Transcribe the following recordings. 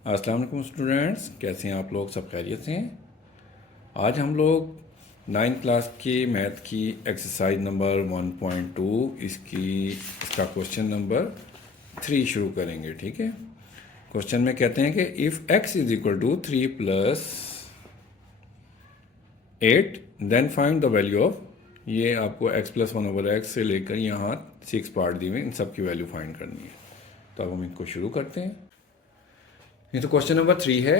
अस्सलाम वालेकुम स्टूडेंट्स, कैसे हैं आप लोग? सब खैरियत से हैं। आज हम लोग नाइन्थ क्लास की मैथ की एक्सरसाइज नंबर 1.2 इसका क्वेश्चन नंबर 3 शुरू करेंगे। ठीक है। क्वेश्चन में कहते हैं कि if x is equal to 3 plus 8 then find the value of, ये आपको x प्लस 1/x से लेकर यहाँ 6 पार्ट दिए हुए, इन सब की वैल्यू फाइंड करनी है। तो अब हम इनको शुरू करते हैं। ये तो क्वेश्चन नंबर 3 है।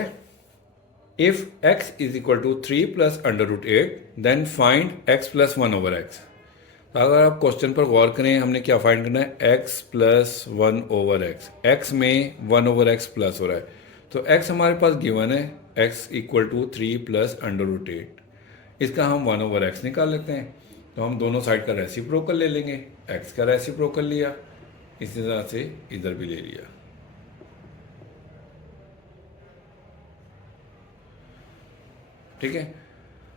If x is equal to 3 plus under root 8 then find x plus 1/x। तो अगर आप क्वेश्चन पर गौर करें, हमने क्या फाइंड करना है? x plus 1/x। x में 1/x प्लस हो रहा है, तो x हमारे पास गिवन है, x equal to 3 plus under root 8। इसका हम 1/x निकाल लेते हैं। तो हम दोनों साइड का रेसिप्रोकल ले लेंगे। x का रेसिप्रोकल लिया, इसी तरह से इधर भी ले लिया। ठीक है।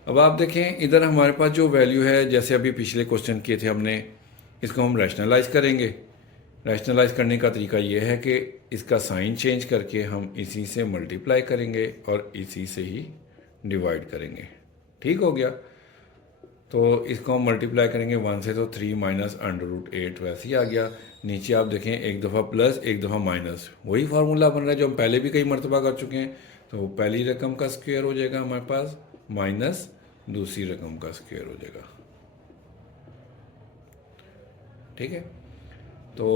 अब आप देखें, इधर हमारे पास जो वैल्यू है, जैसे अभी पिछले क्वेश्चन किए थे हमने, इसको हम रैशनलाइज करेंगे। रैशनलाइज करने का तरीका ये है कि इसका साइन चेंज करके हम इसी से मल्टीप्लाई करेंगे और इसी से ही डिवाइड करेंगे। ठीक हो गया। तो इसको हम मल्टीप्लाई करेंगे 1 से, तो 3 माइनस अंडर रूट 8 वैसे ही आ गया। नीचे आप देखें, एक दफ़ा प्लस एक दफ़ा माइनस, वही फार्मूला बन रहा है जो हम पहले भी कई मरतबा कर चुके हैं। तो पहली रकम का स्क्वायर हो जाएगा हमारे पास, माइनस दूसरी रकम का स्क्वायर हो जाएगा। ठीक है। तो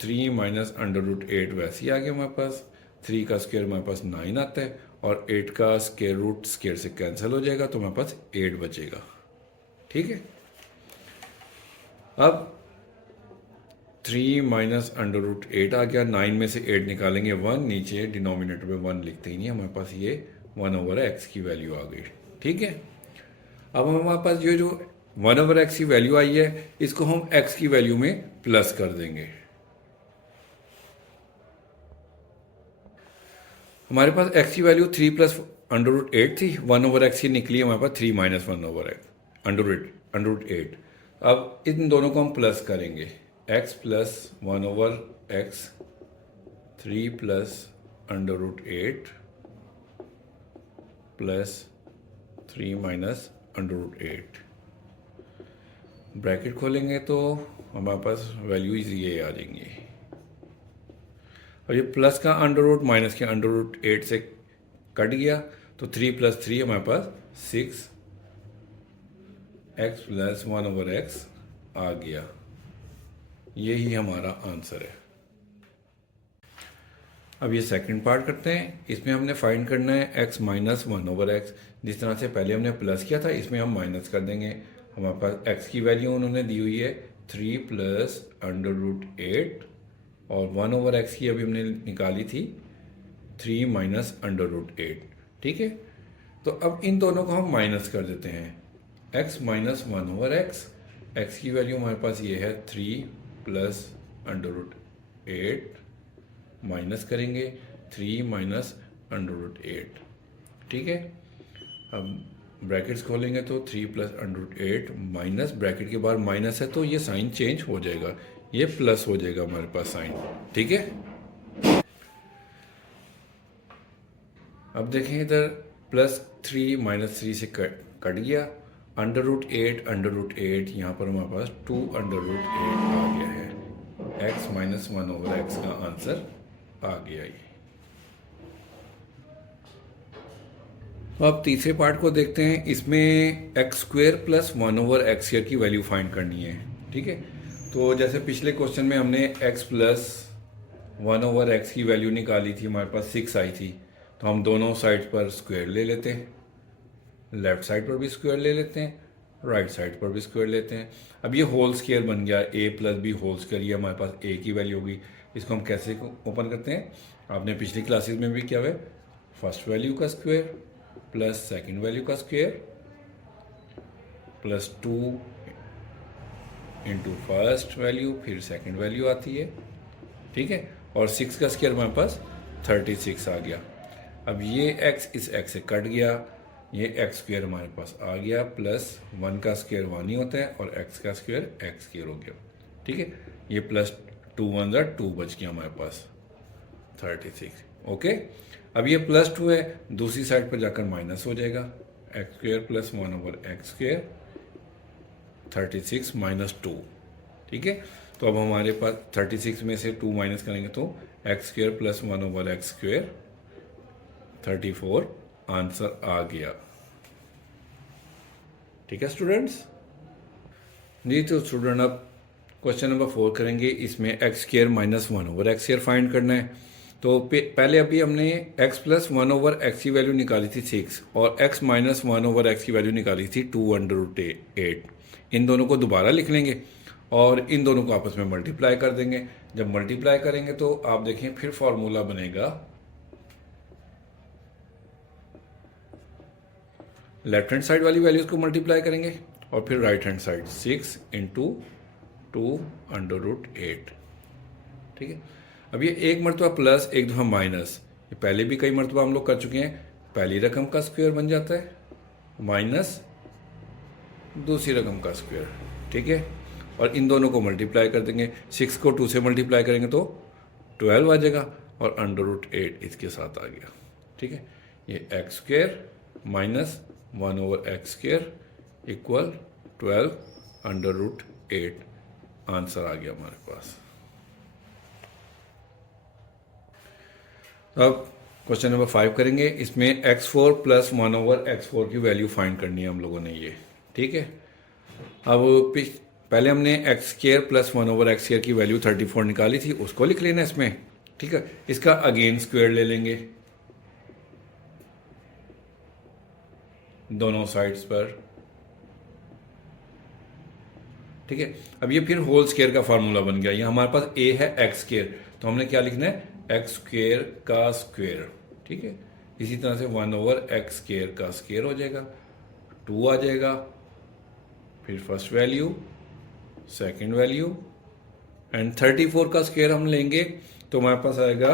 3 माइनस अंडर रूट 8 वैसे ही आ गया हमारे पास। 3 का स्क्वायर हमारे पास 9 आता है, और 8 का स्क्वायर रूट स्क्वायर से कैंसिल हो जाएगा, तो हमारे पास 8 बचेगा। ठीक है। अब 3 माइनस अंडर रूट 8 आ गया। 9 में से 8 निकालेंगे 1, नीचे डिनोमिनेटर में 1 लिखते ही नहीं, हमारे पास ये 1/x की वैल्यू आ गई। ठीक है। अब हमारे पास ये जो 1/x की वैल्यू आई है, इसको हम x की वैल्यू में प्लस कर देंगे। हमारे पास x की वैल्यू 3 प्लस अंडर रूट 8 थी, 1/x की निकली हमारे पास 3 माइनस 1/x अंडर रूट 8। अब इन दोनों को हम प्लस करेंगे, x plus 1/x, 3 plus under root 8 plus 3 minus under root 8। Bracket खोलेंगे तो हमारे पास वैल्यूज ये आ जाएंगी, और ये प्लस का अंडर रूट माइनस के अंडर रूट 8 से कट गया, तो 3 प्लस 3 हमारे पास 6, x प्लस 1/x आ गया। यही हमारा आंसर है। अब ये सेकंड पार्ट करते हैं। इसमें हमने फाइंड करना है x माइनस 1/x। जिस तरह से पहले हमने प्लस किया था, इसमें हम माइनस कर देंगे। हमारे पास x की वैल्यू उन्होंने दी हुई है 3 प्लस अंडर रूट 8, और 1/x की अभी हमने निकाली थी 3 माइनस अंडर रूट 8। ठीक है। तो अब इन दोनों को हम माइनस कर देते हैं। x माइनस 1/x, x की वैल्यू हमारे पास ये है 3 प्लस अंडर रूट 8, माइनस करेंगे 3 माइनस अंडर रूट 8। ठीक है। अब ब्रैकेट्स खोलेंगे तो 3 plus under root 8 minus, bracket के बाद माइनस है तो ये साइन चेंज हो जाएगा, ये प्लस हो जाएगा हमारे पास साइन। ठीक है। अब देखें इधर, प्लस 3 माइनस 3 से कट गया। अंडर रूट 8 यहाँ पर हमारे पास 2 अंडर रूट 8 आ गया है। x माइनस 1/x का आंसर आ गया ये। तो अब तीसरे पार्ट को देखते हैं। इसमें x square plus 1/x square की वैल्यू फाइंड करनी है। ठीक है। तो जैसे पिछले क्वेश्चन में हमने x प्लस 1/x की वैल्यू निकाली थी, हमारे पास 6 आई थी, तो हम दोनों साइड पर स्क्वायर ले लेते हैं। लेफ्ट साइड पर भी स्क्वायर ले लेते हैं, राइट साइड पर भी स्क्वायर लेते हैं। अब ये होल स्क्वायर बन गया, a plus B whole square, ये हमारे पास a की वैल्यू होगी। इसको हम कैसे ओपन करते हैं? आपने पिछली क्लासेस में भी किया हुआ है। फर्स्ट वैल्यू का स्क्वायर प्लस सेकंड वैल्यू का square plus 2 into first value, फिर सेकंड वैल्यू आती है। ठीक है। और 6 का स्क्वायर हमारे पास 36 आ गया। अब ये x इस x से कट गया, ये x स्क्वायर हमारे पास आ गया, प्लस 1 का स्क्वायर 1 ही होता है, और x का स्क्वायर x स्क्वायर हो गया। ठीक है। ये प्लस 2 1 2 बच गया हमारे पास, 36। ओके, अब ये +2 है, दूसरी साइड पर जाकर माइनस हो जाएगा, x square plus 1/x², 36 minus 2। ठीक है, तो अब हमारे पास 36 में से 2 माइनस करेंगे तो x² प्लस 1/x², 34 आंसर आ गया। ठीक है स्टूडेंट्स जी, तो स्टूडेंट अब क्वेश्चन नंबर 4 करेंगे। इसमें x² माइनस 1/x² फाइंड करना है। तो पहले अभी हमने x प्लस 1/x की वैल्यू निकाली थी 6 और x माइनस 1/x की वैल्यू निकाली थी 2√8। इन दोनों को दोबारा लिख लेंगे और इन दोनों को आपस में मल्टीप्लाई कर देंगे। जब मल्टीप्लाई करेंगे तो आप देखें फिर फॉर्मूला बनेगा, लेफ्ट हैंड साइड वाली वैल्यूज को मल्टीप्लाई करेंगे और फिर राइट हैंड साइड 6 इंटू 2√8। ठीक है, अब ये एक मरतबा प्लस एक दफा माइनस, ये पहले भी कई मरतबा हम लोग कर चुके हैं। पहली रकम का स्क्वायर बन जाता है माइनस दूसरी रकम का स्क्वायर। ठीक है, और इन दोनों को मल्टीप्लाई कर देंगे। 6 को 2 से मल्टीप्लाई करेंगे तो 12 आ जाएगा और √8 इसके साथ आ गया। ठीक है, ये x² minus 1/x² equal 12√8 answer आ गया हमारे पास। अब क्वेश्चन नंबर 5 करेंगे। इसमें x4 प्लस 1/x4 की वैल्यू फाइंड करनी है हम लोगों ने ये। ठीक है, अब पहले हमने x² प्लस 1/x² की वैल्यू 34 निकाली थी, उसको लिख लेना इसमें। ठीक है, इसका अगेन स्क्वायर ले लेंगे दोनों साइड्स पर। ठीक है, अब ये फिर होल स्क्वायर का फार्मूला बन गया। ये हमारे पास a है x², तो हमने क्या लिखना है, x² का स्क्वायर। ठीक है, इसी तरह से 1/x² का स्क्वायर हो जाएगा, 2 आ जाएगा, फिर first value, second value and 34 का स्क्वायर हम लेंगे तो हमारे पास आएगा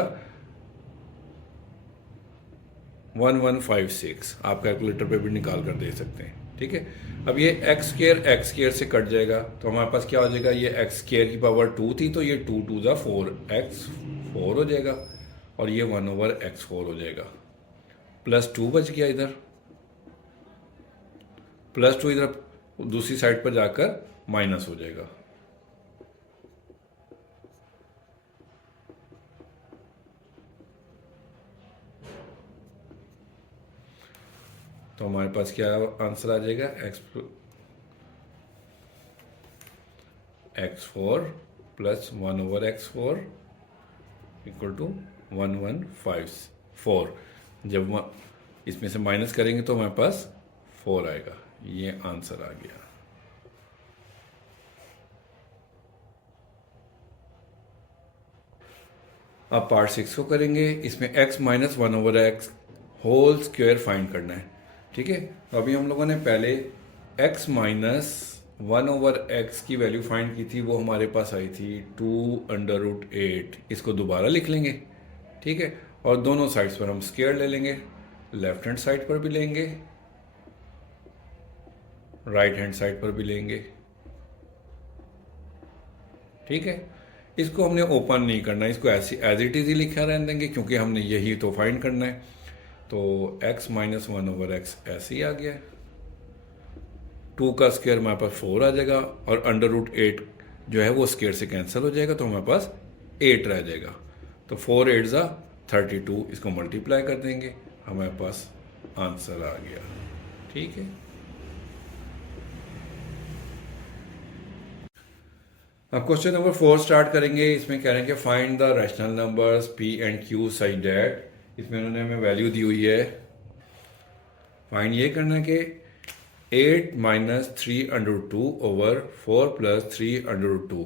1156। आप कैलकुलेटर पे भी निकाल कर दे सकते हैं। ठीक है, अब ये x² से कट जाएगा तो हमारे पास क्या हो जाएगा, ये x² की पावर 2 थी तो ये 2 2 4 x4 हो जाएगा और ये 1/x4 हो जाएगा। +2 बच गया इधर, +2 इधर दूसरी साइड पर जाकर माइनस हो जाएगा। तो हमारे पास क्या आंसर आ जाएगा, x4 plus 1/x4 equal to 1154। जब इसमें से माइनस करेंगे तो हमारे पास 4 आएगा। ये आंसर आ गया। अब पार्ट 6 को करेंगे। इसमें x minus 1/x whole square find करना है। ठीक है, तो अभी हम लोगों ने पहले x माइनस 1/x की वैल्यू फाइंड की थी, वो हमारे पास आई थी 2√8। इसको दोबारा लिख लेंगे। ठीक है, और दोनों साइड्स पर हम स्क्वायर ले लेंगे, लेफ्ट हैंड साइड पर भी लेंगे, राइट हैंड साइड पर भी लेंगे। ठीक है, इसको हमने ओपन नहीं करना, इसको ऐसे एज इट इज ही लिखा रहने देंगे क्योंकि हमने यही तो फाइंड करना है। तो x माइनस 1/x ऐसे ही आ गया। 2 का स्क्वायर हमारे पास 4 आ जाएगा और √8 जो है वो स्क्वायर से कैंसिल हो जाएगा तो हमारे पास 8 रह जाएगा। तो 4 8 ज़ा 32, इसको मल्टीप्लाई कर देंगे, हमारे पास आंसर आ गया। ठीक है, अब क्वेश्चन नंबर 4 स्टार्ट करेंगे। इसमें कह रहे हैं कि find the rational numbers p and q such that, इसमें उन्होंने हमें वैल्यू दी हुई है। फाइंड ये करना है कि 8 माइनस 3√2/4 प्लस 3√2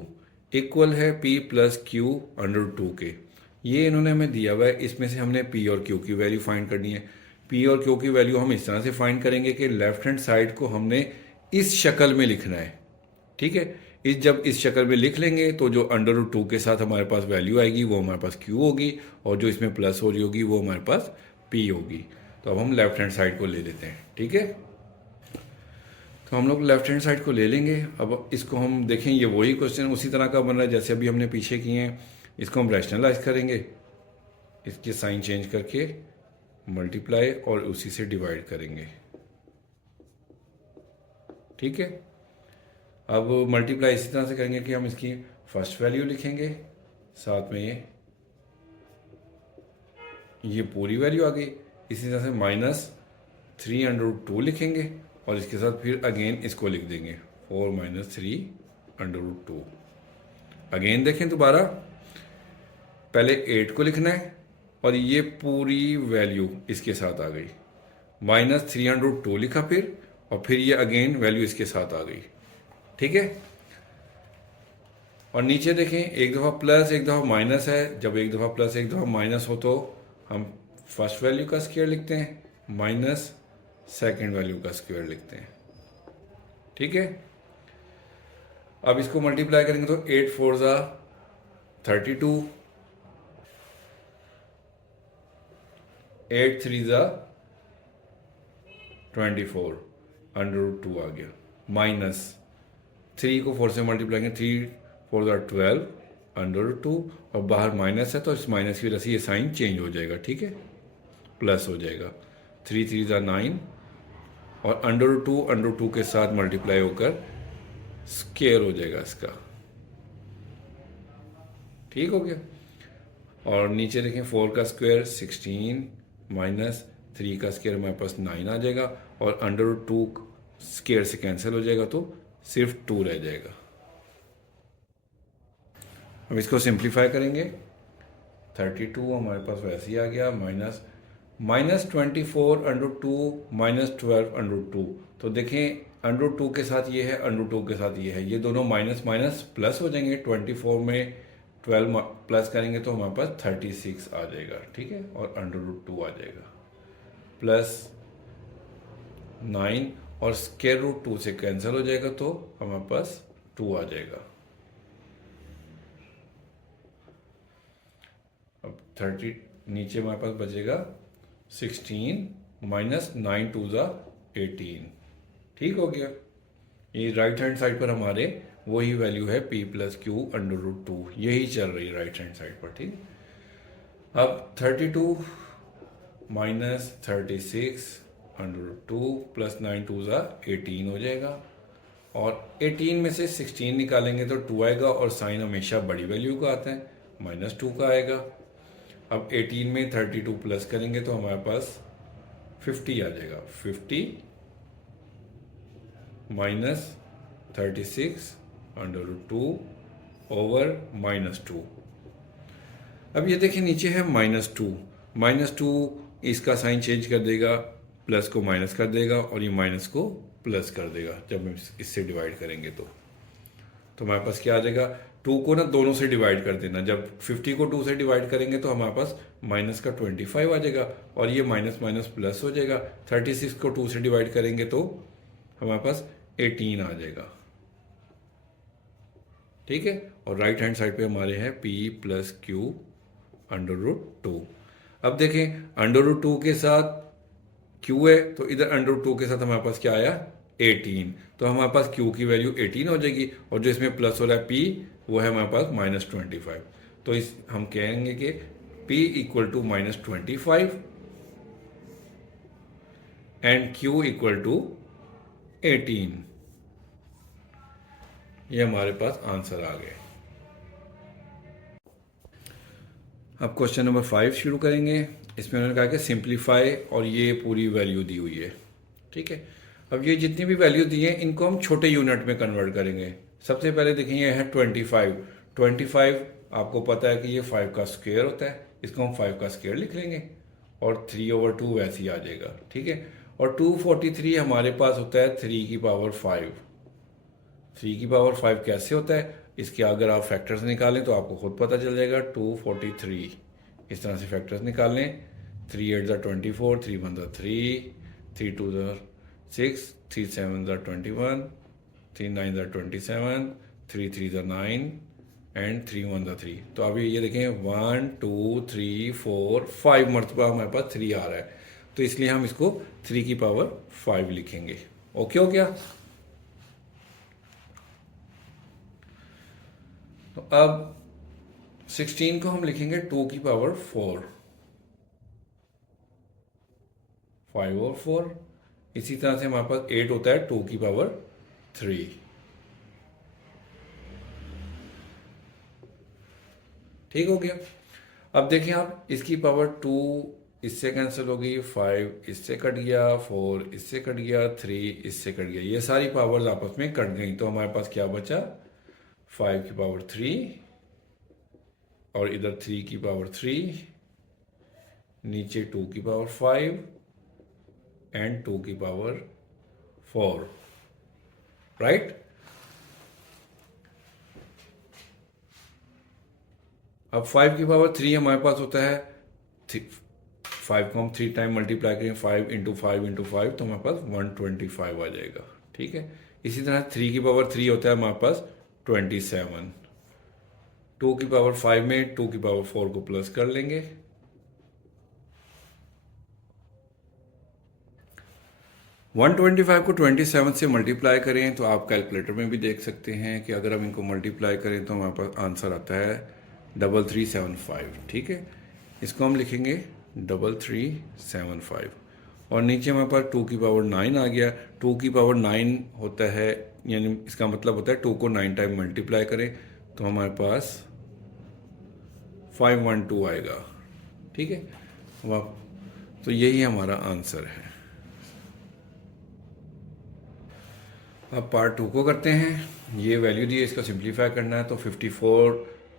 इक्वल है p प्लस q√2 के। ये इन्होंने हमें दिया हुआ है, इसमें से हमने p और q की वैल्यू फाइंड करनी है। p और q की वैल्यू हम इस तरह से फाइंड करेंगे कि लेफ्ट हैंड साइड को हमने इस शक्ल में लिखना है। ठीक है, जब इस शक्ल में लिख लेंगे तो जो √2 के साथ हमारे पास वैल्यू आएगी वो हमारे पास q होगी और जो इसमें प्लस हो रही होगी वो हमारे पास p होगी। तो अब हम लेफ्ट हैंड साइड को ले लेते हैं। ठीक है, तो हम लोग लेफ्ट हैंड साइड को ले लेंगे। अब इसको हम देखें, ये वही क्वेश्चन उसी तरह का बन रहा है जैसे अभी हमने पीछे किए हैं। इसको हम रैशनलाइज करेंगे इसके साइन चेंज करके मल्टीप्लाई और उसी से डिवाइड करेंगे। ठीक है, अब मल्टीप्लाई इसी तरह से करेंगे कि हम इसकी फर्स्ट वैल्यू लिखेंगे, साथ में ये पूरी वैल्यू आ गई। इसी तरह से -3√2 लिखेंगे और इसके साथ फिर अगेन इसको लिख देंगे 4 - 3√2। अगेन देखें दोबारा, पहले 8 को लिखना है और ये पूरी वैल्यू इसके साथ आ गई। -3√2 लिखा फिर, और फिर ये अगेन वैल्यू इसके साथ आ गई। ठीक है, और नीचे देखें, एक दफ़ा प्लस एक दफ़ा माइनस है। जब एक दफ़ा प्लस एक दफ़ा माइनस हो तो हम फर्स्ट वैल्यू का स्क्वायर लिखते हैं माइनस सेकेंड वैल्यू का स्क्वायर लिखते हैं। ठीक है, अब इसको मल्टीप्लाई करेंगे तो 8 × 4 = 32, 8 × 3 = 24, √2 आ गया। माइनस 3 को 4 से मल्टीप्लाई करेंगे, 3 × 4 = 12, √2, और बाहर माइनस है तो इस माइनस की वजह से ये साइन चेंज हो जाएगा। ठीक है, प्लस हो जाएगा। 3 × 3 = 9, और √2 के साथ मल्टीप्लाई होकर स्क्वायर हो जाएगा इसका। ठीक हो गया, और नीचे देखें 4 का स्क्वायर 16, माइनस 3 का स्क्वायर हमारे पास 9 आ जाएगा, और √2 स्क्वायर से कैंसिल हो जाएगा तो सिर्फ 2 रह जाएगा। अब इसको सिंप्लीफाई करेंगे, 32 हमारे पास वैसे ही आ गया, -24 √2 -12 √2। तो देखें √2 के साथ ये है, √2 के साथ ये है, ये दोनों माइनस माइनस प्लस हो जाएंगे। 24 में 12 प्लस करेंगे तो हमारे पास 36 आ जाएगा। ठीक है, और √2 आ जाएगा, प्लस 9 और √2 से कैंसिल हो जाएगा तो हमारे पास 2 आ जाएगा। अब 30 नीचे हमारे पास बचेगा 16, -9 × 2 = 18। ठीक हो गया, ये राइट हैंड साइड पर हमारे वही वैल्यू है p + q √2, यही चल रही है राइट हैंड साइड पर। ठीक, अब 32 - 36 √2 + 9 × 2 = 18 हो जाएगा, और 18 में से 16 निकालेंगे तो 2 आएगा, और साइन हमेशा बड़ी वैल्यू का आता है, -2 का आएगा। अब 18 में 32 प्लस करेंगे तो हमारे पास 50 आ जाएगा। 50 - 36 √2 ओवर -2। अब ये देखिए नीचे है -2 इसका साइन चेंज कर देगा, प्लस को माइनस कर देगा और ये माइनस को प्लस कर देगा जब हम इससे डिवाइड करेंगे तो हमारे पास क्या आ जाएगा, 2 को ना दोनों से डिवाइड कर देना। जब 50 को 2 से डिवाइड करेंगे तो हमारे पास माइनस का 25 आ जाएगा और ये माइनस माइनस प्लस हो जाएगा। 36 को 2 से डिवाइड करेंगे तो हमारे पास 18 आ जाएगा। ठीक है, और राइट हैंड साइड पे हमारे हैं p + q √2। अब देखें √2 के साथ q है तो इधर √2 के साथ हमारे पास क्या आया, 18। तो हमारे पास q की वैल्यू 18 हो जाएगी और जो इसमें प्लस हो रहा है p वो है हमारे पास -25। तो इस हम कहेंगे कि p = -25 एंड q = 18। ये हमारे पास आंसर आ गए। अब क्वेश्चन नंबर 5 शुरू करेंगे। इसमें उन्होंने कहा कि सिंप्लीफाई और ये पूरी वैल्यू दी हुई है। ठीक है, अब ये जितनी भी वैल्यू दी है इनको हम छोटे यूनिट में कन्वर्ट करेंगे। सबसे पहले देखिए ये है 25 आपको पता है कि ये 5 का स्क्वायर होता है, इसको हम 5 का स्क्वायर लिख लेंगे और 3/2 वैसे ही आ जाएगा। ठीक है, और 243 हमारे पास होता है 3 की पावर 5। 3 की पावर 5 कैसे होता है, इसके अगर आप फैक्टर्स निकालें तो आपको खुद पता चल जाएगा। 243 इस तरह से फैक्टर्स निकाल लें। 3 8 = 24, 3 1 = 3, 3 2 = 6, 3 7 = 21, 3 9 = 27, 3 3 = 9 एंड 3 1 = 3। तो अभी ये देखें 1 2 3 4 5 मरतबा हमारे पास 3 आ रहा है, तो इसलिए हम इसको 3 की पावर 5 लिखेंगे। ओके हो गया। तो अब 16 को हम लिखेंगे 2 की पावर 4। 5/4। इसी तरह से हमारे पास 8 होता है 2⁻3। ठीक हो गया। अब देखें आप, इसकी पावर 2 इससे कैंसिल हो गई, 5 इससे कट गया, 4 इससे कट गया, 3 इससे कट गया, ये सारी पावर्स आपस में कट गई। तो हमारे पास क्या बचा, 5⁻3 और इधर 3⁻3, नीचे 2⁻5 एंड 2⁻4, राइट। अब 5⁻3 हमारे पास होता है 5 को हम 3 टाइम मल्टीप्लाई करें, 5 इंटू 5 इंटू 5, तो हमारे पास 125 आ जाएगा। ठीक है। इसी तरह 3⁻3 होता है हमारे पास 27। 2⁻5 में 2⁻4 को प्लस कर लेंगे, 125 को 27 से मल्टीप्लाई करें तो आप कैलकुलेटर में भी देख सकते हैं कि अगर हम इनको मल्टीप्लाई करें तो हमारे पास आंसर आता है 3375। ठीक है, इसको हम लिखेंगे 3375 और नीचे हमारे पास 2⁻9 आ गया। 2⁻9 होता है, यानी इसका मतलब होता है 2 को 9 टाइम मल्टीप्लाई करें तो हमारे पास 512 आएगा। ठीक है, तो यही हमारा आंसर है। अब पार्ट 2 को करते हैं। ये वैल्यू दी है, इसका सिंप्लीफाई करना है। तो 54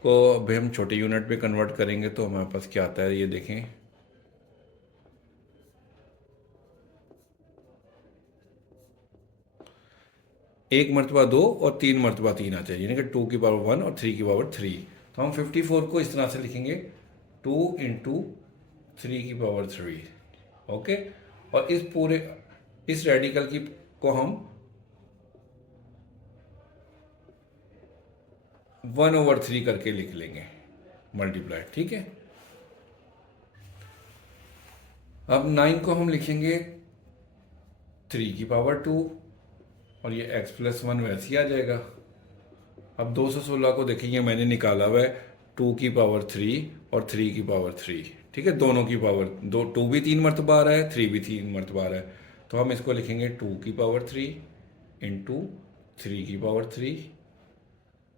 को अभी हम छोटे यूनिट में कन्वर्ट करेंगे तो हमारे पास क्या आता है, ये देखें। एक मरतबा 2 और 3 मरतबा 3 आ चाहिए, यानी कि 2⁻1 और 3⁻3। तो हम 54 को इस तरह से लिखेंगे 2 इंटू 3⁻3। ओके, और इस रेडिकल को हम 1/3 करके लिख लेंगे मल्टीप्लाई। ठीक है, अब 9 को हम लिखेंगे 3⁻2 और ये x+1 वैसे ही आ जाएगा। अब 216 को देखिए, मैंने निकाला हुआ है 2⁻3 और 3⁻3। ठीक है, दोनों की पावर 2 भी 3 मरतबा आ रहा है, 3 भी 3 मरतबा आ रहा है। तो हम इसको लिखेंगे 2⁻3 इंटू 3⁻3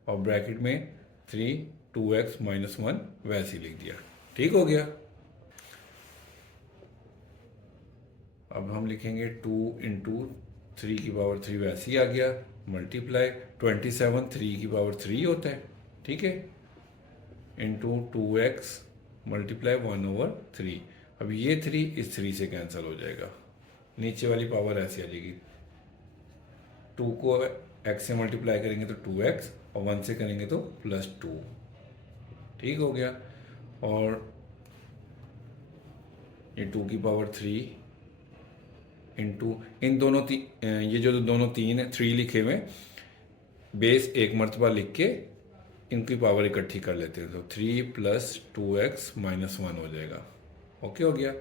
और ब्रैकेट में 3 2x - 1 वैसे ही लिख दिया। ठीक हो गया। अब हम लिखेंगे 2 इंटू 3⁻3 वैसे ही आ गया, मल्टीप्लाई 27 3⁻3 होता है। ठीक है, इंटू 2x मल्टीप्लाई 1/3। अब ये 3 इस 3 से कैंसिल हो जाएगा, नीचे वाली पावर ऐसी आ जाएगी। 2 को x से मल्टीप्लाई करेंगे तो 2x और 1 से करेंगे तो +2। ठीक हो गया। और ये 2⁻3 इंटू इन दोनों ये जो दोनों 3 है, 3 लिखे हुए, बेस एक मरतबा लिख के इनकी पावर इकट्ठी कर लेते हैं। तो 3 + 2x - 1 हो जाएगा। ओके हो गया।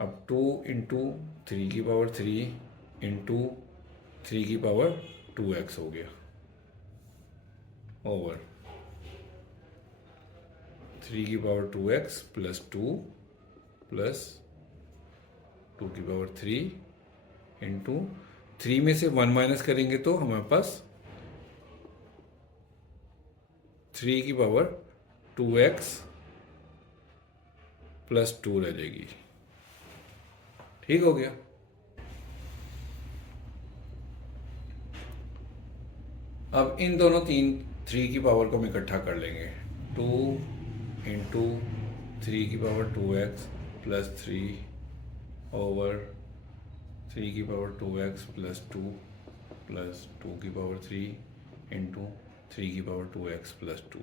अब 2 इंटू 3⁻3 इंटू 3⁻2x हो गया, ओवर 3⁻2x + 2 + 2⁻3 इंटू 3 में से 1 माइनस करेंगे तो हमारे पास 3⁻2x + 2 रह जाएगी। ठीक हो गया। अब इन दोनों 3 की पावर को हम इकट्ठा कर लेंगे। 2 into 3⁻2x + 3 over 3⁻2x + 2 + 2⁻3 into 3⁻2x + 2।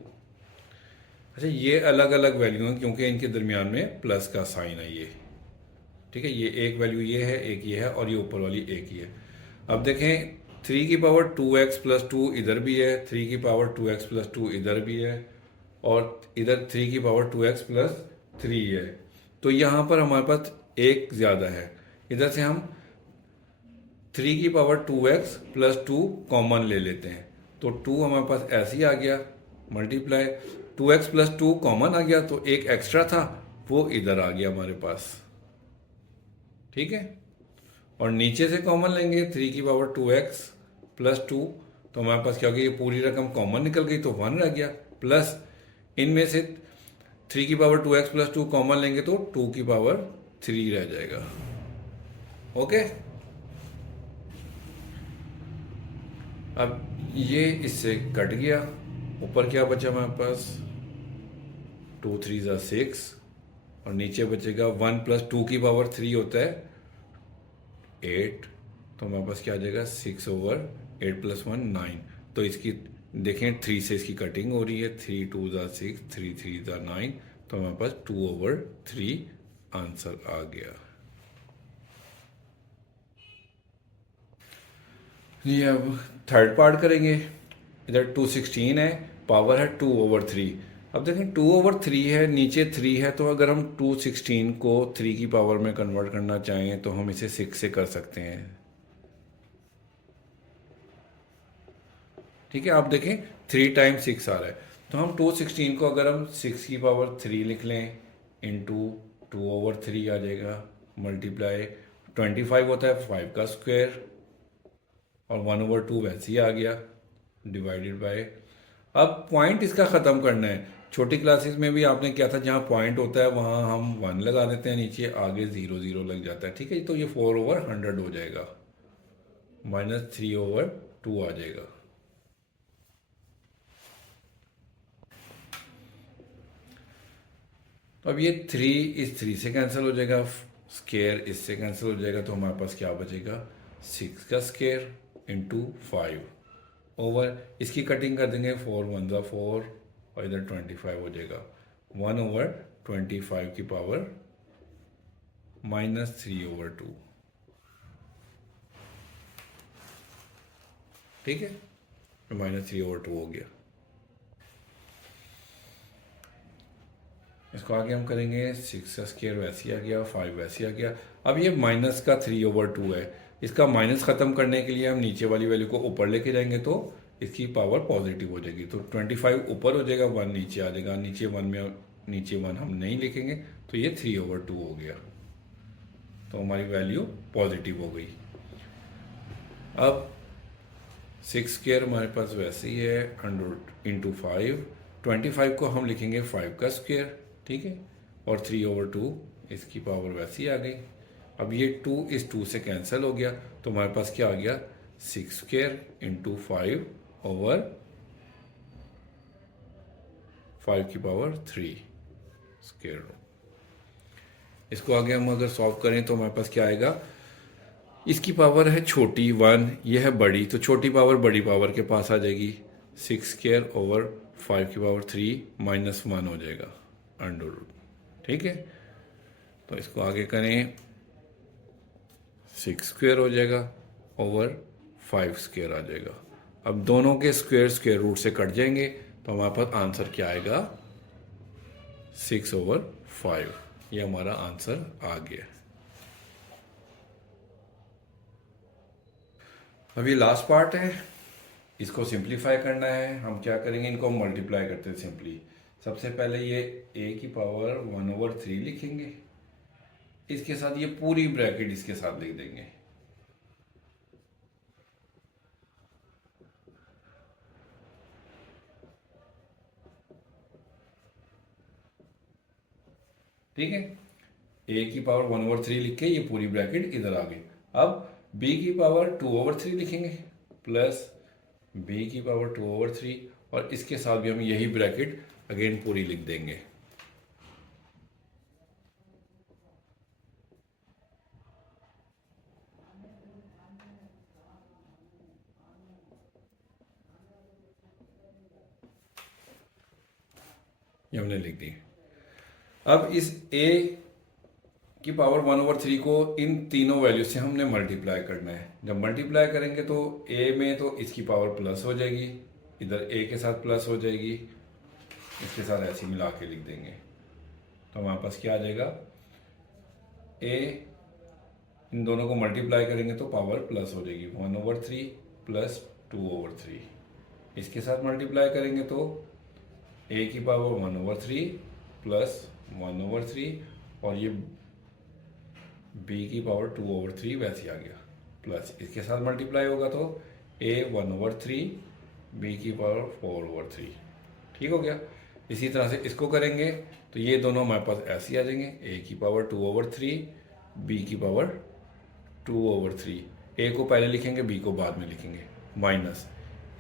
अच्छा, ये अलग अलग वैल्यू हैं क्योंकि इनके दरमियान में प्लस का साइन है ये। ठीक है, ये एक वैल्यू ये है, एक ये है, और ये ऊपर वाली एक ही है। अब देखें 3⁻2x + 2 इधर भी है, 3⁻2x + 2 इधर भी है, और इधर 3⁻2x + 3 है। तो यहाँ पर हमारे पास एक ज़्यादा है। इधर से हम 3⁻2x + 2 कॉमन ले लेते हैं, तो 2 हमारे पास ऐसे ही आ गया, मल्टीप्लाई 2x प्लस 2 कॉमन आ गया तो एक एक्स्ट्रा था वो इधर आ गया हमारे पास, ठीक है। और नीचे से कॉमन लेंगे 3 की पावर 2x प्लस 2, तो हमारे पास क्या हो गया, ये पूरी रकम कॉमन निकल गई तो 1 रह गया, प्लस इनमें से 3 की पावर 2x प्लस 2 कॉमन लेंगे तो 2 की पावर 3 रह जाएगा। ओके, अब ये इससे कट गया, ऊपर क्या बचा हमारे पास 2 3 ज़ा 6 और नीचे बचेगा 1 प्लस 2 की पावर 3 होता है 8, तो हमारे पास क्या आ जाएगा 6 ओवर 8 प्लस 1 9। तो इसकी देखें 3 से इसकी कटिंग हो रही है, 3 2 ज़ा 6 3 3 ज़ा 9, तो हमारे पास 2 ओवर 3 आंसर आ गया। ये अब थर्ड पार्ट करेंगे। इधर 216 है, पावर है 2 ओवर 3। अब देखें 2 ओवर 3 है, नीचे 3 है, तो अगर हम 216 को 3 की पावर में कन्वर्ट करना चाहें तो हम इसे 6 से कर सकते हैं, ठीक है। आप देखें 3 टाइम्स 6 आ रहा है, तो हम 216 को अगर हम 6 की पावर 3 लिख लें इंटू 2 ओवर 3 आ जाएगा, मल्टीप्लाई 25 होता है 5 का स्क्वायर और 1 ओवर 2 वैसे ही आ गया, डिवाइडेड बाय। अब पॉइंट इसका ख़त्म करना है। छोटी क्लासेस में भी आपने क्या था, जहाँ पॉइंट होता है वहाँ हम 1 लगा देते हैं, नीचे आगे 0 0 लग जाता है, ठीक है। तो ये 4 ओवर 100 हो जाएगा, माइनस 3 ओवर 2 आ जाएगा। तो अब ये 3 इस 3 से कैंसिल हो जाएगा, स्केयर इससे कैंसिल हो जाएगा, तो हमारे पास क्या बचेगा 6 का स्केयर इंटू 5 ओवर, इसकी कटिंग कर देंगे 4 1 ज़ा 4 और इधर 25 हो जाएगा, 1 ओवर 25 की पावर माइनस 3 ओवर 2, ठीक है, माइनस 3 ओवर 2 हो गया। इसको आगे हम करेंगे 6 का स्केयर वैसे ही आ गया, 5 वैसे ही आ गया। अब ये माइनस का 3 ओवर 2 है, इसका माइनस ख़त्म करने के लिए हम नीचे वाली वैल्यू को ऊपर लेके जाएंगे तो इसकी पावर पॉजिटिव हो जाएगी, तो 25 ऊपर हो जाएगा, 1 नीचे आ जाएगा, नीचे 1 हम नहीं लिखेंगे, तो ये 3 ओवर 2 हो गया, तो हमारी वैल्यू पॉजिटिव हो गई। अब 6 स्केयर हमारे पास वैसे ही है 100 इंटू 5, 25 को हम लिखेंगे 5 का स्क्वायर, ठीक है, और 3 ओवर 2 इसकी पावर वैसे ही आ गई। अब ये 2 इस 2 से कैंसिल हो गया, तो हमारे पास क्या आ गया 6 स्क्वायर इंटू 5 ओवर 5 की पावर 3 स्क्वायर। इसको आगे हम अगर सॉल्व करें तो हमारे पास क्या आएगा, इसकी पावर है छोटी 1, यह है बड़ी, तो छोटी पावर बड़ी पावर के पास आ जाएगी, 6 स्क्वायर ओवर 5 की पावर 3 माइनस 1 हो जाएगा अंडर रूट, ठीक है। तो इसको आगे करें 6 स्क्वायर हो जाएगा ओवर 5 स्क्वायर आ जाएगा। अब दोनों के स्क्वायर स्क्वायर रूट से कट जाएंगे, तो हमारे पास आंसर क्या आएगा 6 ओवर 5, ये हमारा आंसर आ गया। अब ये लास्ट पार्ट है, इसको सिंप्लीफाई करना है। हम क्या करेंगे, इनको मल्टीप्लाई करते हैं सिंपली। सबसे पहले ये a की पावर 1 ओवर 3 लिखेंगे, इसके साथ ये पूरी ब्रैकेट इसके साथ लिख देंगे, ठीक है। a की पावर 1 ओवर 3 लिख के ये पूरी ब्रैकेट इधर आ गई। अब b की पावर 2 ओवर 3 लिखेंगे प्लस b की पावर 2 ओवर 3, और इसके साथ भी हम यही ब्रैकेट अगेन पूरी लिख देंगे। ये हमने लिख दी। अब इस a की पावर 1 ओवर 3 को इन तीनों वैल्यू से हमने मल्टीप्लाई करना है। जब मल्टीप्लाई करेंगे तो a में तो इसकी पावर प्लस हो जाएगी, इधर a के साथ प्लस हो जाएगी, इसके साथ ऐसे मिला के लिख देंगे, तो हमारे पास क्या आ जाएगा a, इन दोनों को मल्टीप्लाई करेंगे तो पावर प्लस हो जाएगी 1 ओवर 3 प्लस 2 ओवर 3, इसके साथ मल्टीप्लाई करेंगे तो ए की पावर 1/3 प्लस 1/3 और ये बी की पावर 2/3 वैसे ही आ गया, प्लस इसके साथ मल्टीप्लाई होगा तो ए 1/3 बी की पावर 4/3। ठीक हो गया। इसी तरह से इसको करेंगे तो ये दोनों हमारे पास ऐसे ही आ जाएंगे, ए की पावर 2/3 बी की पावर 2/3। ए को पहले लिखेंगे, बी को बाद में लिखेंगे, माइनस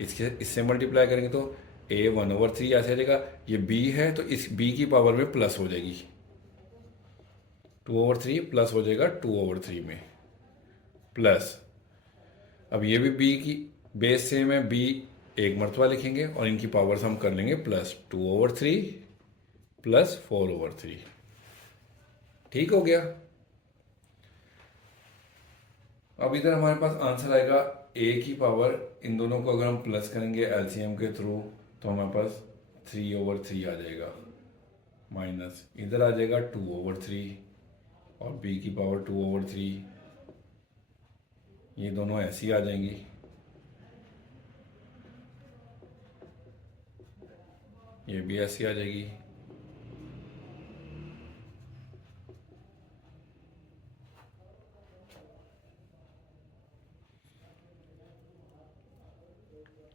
इससे मल्टीप्लाई करेंगे तो ए 1/3 ऐसे आ जाएगा। ये बी है तो इस बी की पावर में प्लस हो जाएगी, 2/3 प्लस हो जाएगा 2/3 में, प्लस अब ये भी बी की बेस सेम है, बी एक मरतबा लिखेंगे और इनकी पावर्स हम कर लेंगे प्लस 2/3 प्लस 4/3। ठीक हो गया। अब इधर हमारे पास आंसर आएगा ए की पावर, इन दोनों को अगर हम प्लस करेंगे एलसीएम के थ्रू तो हमारे पास 3/3 आ जाएगा, माइनस इधर आ जाएगा 2/3 और बी की पावर 2/3, ये दोनों ऐसी आ जाएंगी। ये भी ऐसी आ जाएगी।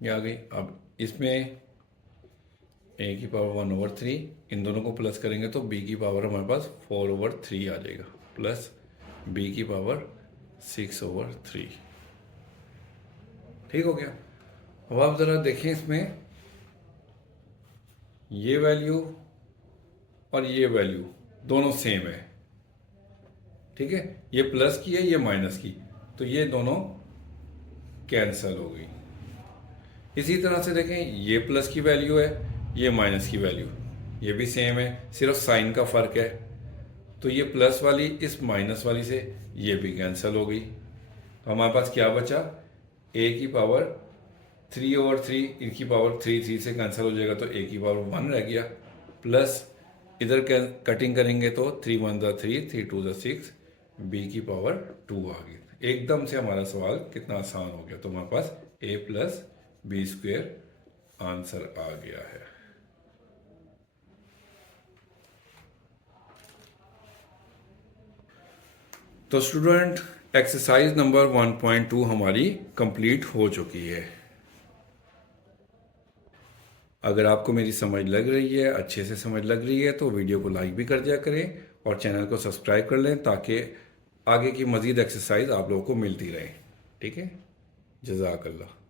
ये आ गई। अब इसमें ए की पावर 1/3, इन दोनों को प्लस करेंगे तो बी की पावर हमारे पास 4/3 आ जाएगा, प्लस बी की पावर 6/3। ठीक हो गया। अब आप ज़रा देखें, इसमें ये वैल्यू और ये वैल्यू दोनों सेम है। ठीक है, ये प्लस की है, ये माइनस की, तो ये दोनों कैंसल हो गई। इसी तरह से देखें, ये प्लस की वैल्यू है, ये माइनस की वैल्यू, ये भी सेम है, सिर्फ साइन का फर्क है। तो ये प्लस वाली इस माइनस वाली से ये भी कैंसिल हो गई। तो हमारे पास क्या बचा, ए की पावर 3/3, इनकी पावर 3 से कैंसिल हो जाएगा तो ए की पावर 1 रह गया, प्लस इधर कटिंग करेंगे तो 3 1 3 3 2 6, बी की पावर 2 आ गई। एकदम से हमारा सवाल कितना आसान हो गया। तो हमारे पास ए प्लस बी स्क्वेयर आंसर आ गया है। तो स्टूडेंट, एक्सरसाइज नंबर 1.2 हमारी कंप्लीट हो चुकी है। अगर आपको मेरी समझ लग रही है, अच्छे से समझ लग रही है, तो वीडियो को लाइक भी कर दिया करें और चैनल को सब्सक्राइब कर लें ताकि आगे की मज़ीद एक्सरसाइज आप लोगों को मिलती रहे। ठीक है, जज़ाकल्लाह।